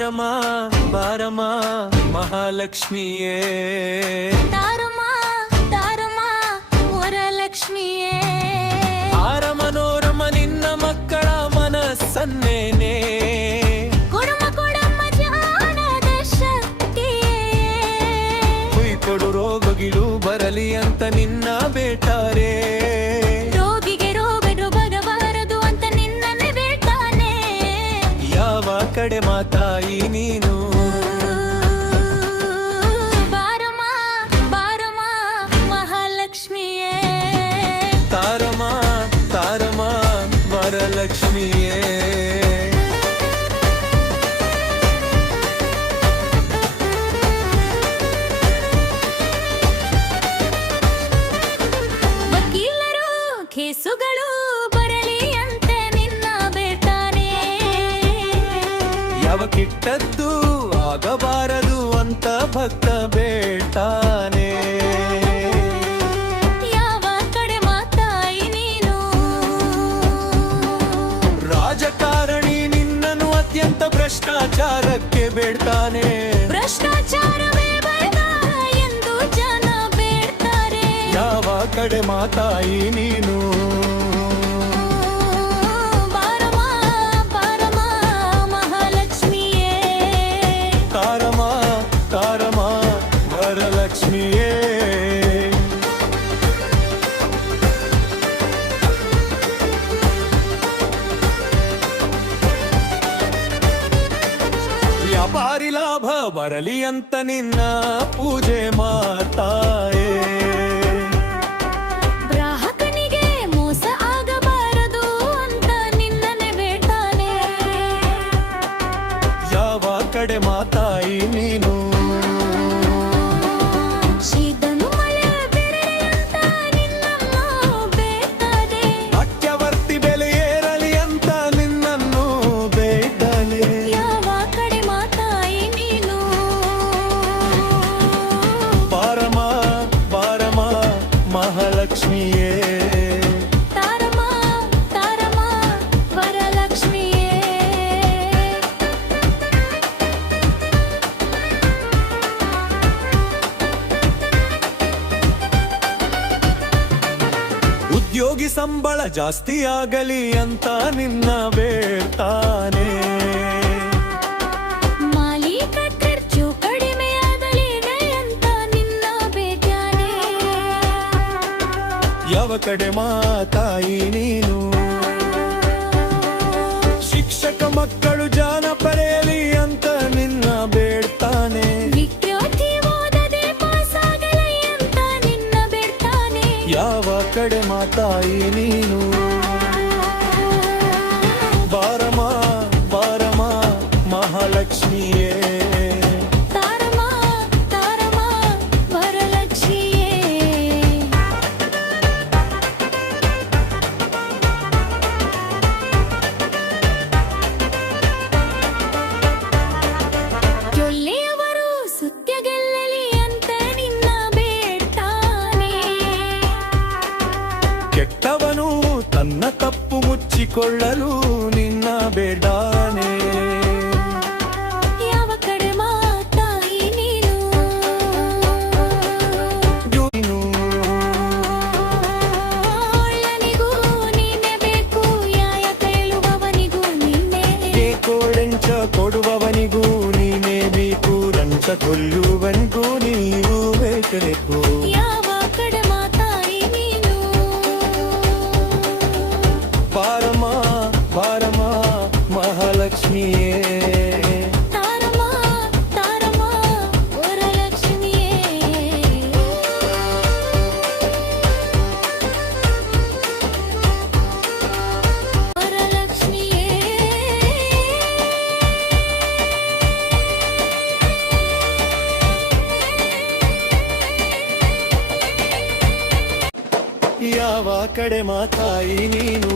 ಬಾರಮ್ಮ ಬಾರಮ್ಮ ಮಹಾಲಕ್ಷ್ಮಿಯೇ ತಾರಮ್ಮ ತಾರಮ್ಮ ವರಲಕ್ಷ್ಮಿಯೇ ಆರ ಮನೋರಮ ನಿನ್ನ ಮಕ್ಕಳ ಮನಸ್ಸನ್ನೇನೆ ಕೊಡಮ್ಮ ಕೊಡಮ್ಮ ಜ್ಞಾನದ ಶಕ್ತಿಯೇ ಕೊಡು ರೋಗಗಿಳು ಬರಲಿ ಅಂತ ನಿನ್ನ ಬೇಟಾರೆ ರೋಗಿಗೆ ರೋಗ ಬರಬಾರದು ಅಂತ ನಿನ್ನನ್ನೇ ಬೇಡ್ತಾನೆ ಯಾವ ಕಡೆ ಮಾತಾಯಿ ನೀನು ಬಾರಮ್ಮ ಬಾರಮ್ಮ ಮಹಾಲಕ್ಷ್ಮಿಯೇ ತಾರಮ್ಮ ತಾರಮ್ಮ ವರಲಕ್ಷ್ಮಿಯೇ ವಕೀಲರು ಕೇಸುಗಳು ಬರಲಿ ಅಂತ ನಿನ್ನ ಬೇಡ್ತಾನೆ ಯಾವ ಕಿಟ್ಟದ್ದು ಆಗಬಾರದು ಅಂತ ಭಕ್ತ ಬೇಟಾನೆ ಯಾವ ಕಡೆ ಮಾತಾಯಿ ನೀನು ರಾಜಕಾರಣಿ ನಿನ್ನನ್ನು ಅತ್ಯಂತ ಭ್ರಷ್ಟಾಚಾರಕ್ಕೆ ಬೇಡ್ತಾನೆ ಭ್ರಷ್ಟಾಚಾರವೇ ಬೇಡ ಎಂದು ಜನ ಬೇಡ್ತಾರೆ ಯಾವ ಕಡೆ ಮಾತಾಯಿ ನೀನು ಬಾರಮ್ಮ ಬಾರಮ್ಮ ಮಹಾಲಕ್ಷ್ಮಿಯೇ ತಾರಮ್ಮ ತಾರಮ್ಮ ವರಲಕ್ಷ್ಮಿಯೇ ವ್ಯಾಪಾರಿ ಲಾಭ ಬರಲಿ ಅಂತ ನಿನ್ನ ಪೂಜೆ ಮಾಡ್ತಾಯೇ ಗ್ರಾಹಕನಿಗೆ ಮೋಸ ಆಗಬಾರದು ಅಂತ ನಿನ್ನನ್ನೇ ಬೇಡ್ತಾನೆ ಯಾವ ಕಡೆ ಮಾತಾಯಿ ನೀನು ಶೀತನು ಮಳೆ ಬೆರಳೆ ಅಂತ ನಿನ್ನನ್ನು ಬೇಡ್ತಾನೆ ಮಧ್ಯವರ್ತಿ ಬೆಲೆ ಏರಲಿ ಅಂತ ನಿನ್ನನ್ನು ಬೇಡ್ತಾನೆ ಯಾವ ಕಡೆ ಮಾತಾಯಿ ನೀನು ಬಾರಮ್ಮ ಬಾರಮ್ಮ ಮಹಾಲಕ್ಷ್ಮಿಯೇ ತಾರಮ್ಮ ತಾರಮ್ಮ ವರಲಕ್ಷ್ಮಿಯೇ ಉದ್ಯೋಗಿ ಸಂಬಳ ಜಾಸ್ತಿ ಆಗಲಿ ಅಂತ ನಿನ್ನ ಬೇಡ್ತಾನೆ ಮಾಲೀಕ ಖರ್ಚು ಕಡಿಮೆ ಆಗಲಿ ಅಂತ ನಿನ್ನ ಬೇಡ್ತಾನೆ ಯಾವ ಕಡೆ ಮಾತಾಯಿ ನೀನು ಶಿಕ್ಷಕ ಮಕ್ಕಳು ಜಾನ ಪಡೆಯಲಿ ಅಂತ ನಿನ್ನ ಬೇಡ್ತಾನೆ ವಿದ್ಯಾರ್ಥಿ ಓದದೆ ಪಾಸ್ ಆಗಲಿ ಅಂತ ನಿನ್ನ ಬೇಡ್ತಾನೆ ಯಾವ ಕಡೆ ಮಾತಾಯಿ ನೀನು ಬಾರಮ್ಮ ಬಾರಮ್ಮ ಮಹಾಲಕ್ಷ್ಮಿಯೇ ತಾರಮ್ಮ ತಾರಮ್ಮ ವರಲಕ್ಷ್ಮಿಯೇ ಜೊಲ್ಲೆಯವರು ಸುತ್ಯ ಗೆಲ್ಲಲಿ ಅಂತ ನಿನ್ನ ಬೇಡ್ತಾನೆ ಕೆಟ್ಟವನು ತನ್ನ ತಪ್ಪು ಮುಚ್ಚಿಕೊಳ್ಳಲು ನಿನ್ನ ಬೇಡಾನೆ ಯಾವ ಕಡೆ ಮಾತಾಯಿ ನೀನು ನೀನು ಒಳ್ಳನಿಗೂ ನೀನೆ ಬೇಕು ಯಾಯ ಕೇಳುವವನಿಗೂ ನಿನ್ನೆ ಕೋಡೆಂಚ ಕೊಡುವವನಿಗೂ ನೀನೇ ಬೇಕು ರಂಚ ಕೊಲ್ಲುವನಿಗೂ ನೀವು ಬೇಕಬೇಕು ಯಾವ ಕಡೆ ಮಾತಾಯಿ ನೀನು ಬಾರಮ್ಮ ಬಾರಮ್ಮ ಮಹಾಲಕ್ಷ್ಮಿಯೇ ತಾರಮ್ಮ ತಾರಮ್ಮ ವರಲಕ್ಷ್ಮಿಯೇ ವರಲಕ್ಷ್ಮಿಯೇ ಯಾವ ಕಡೆ ಮಾತಾಯಿ ನೀನು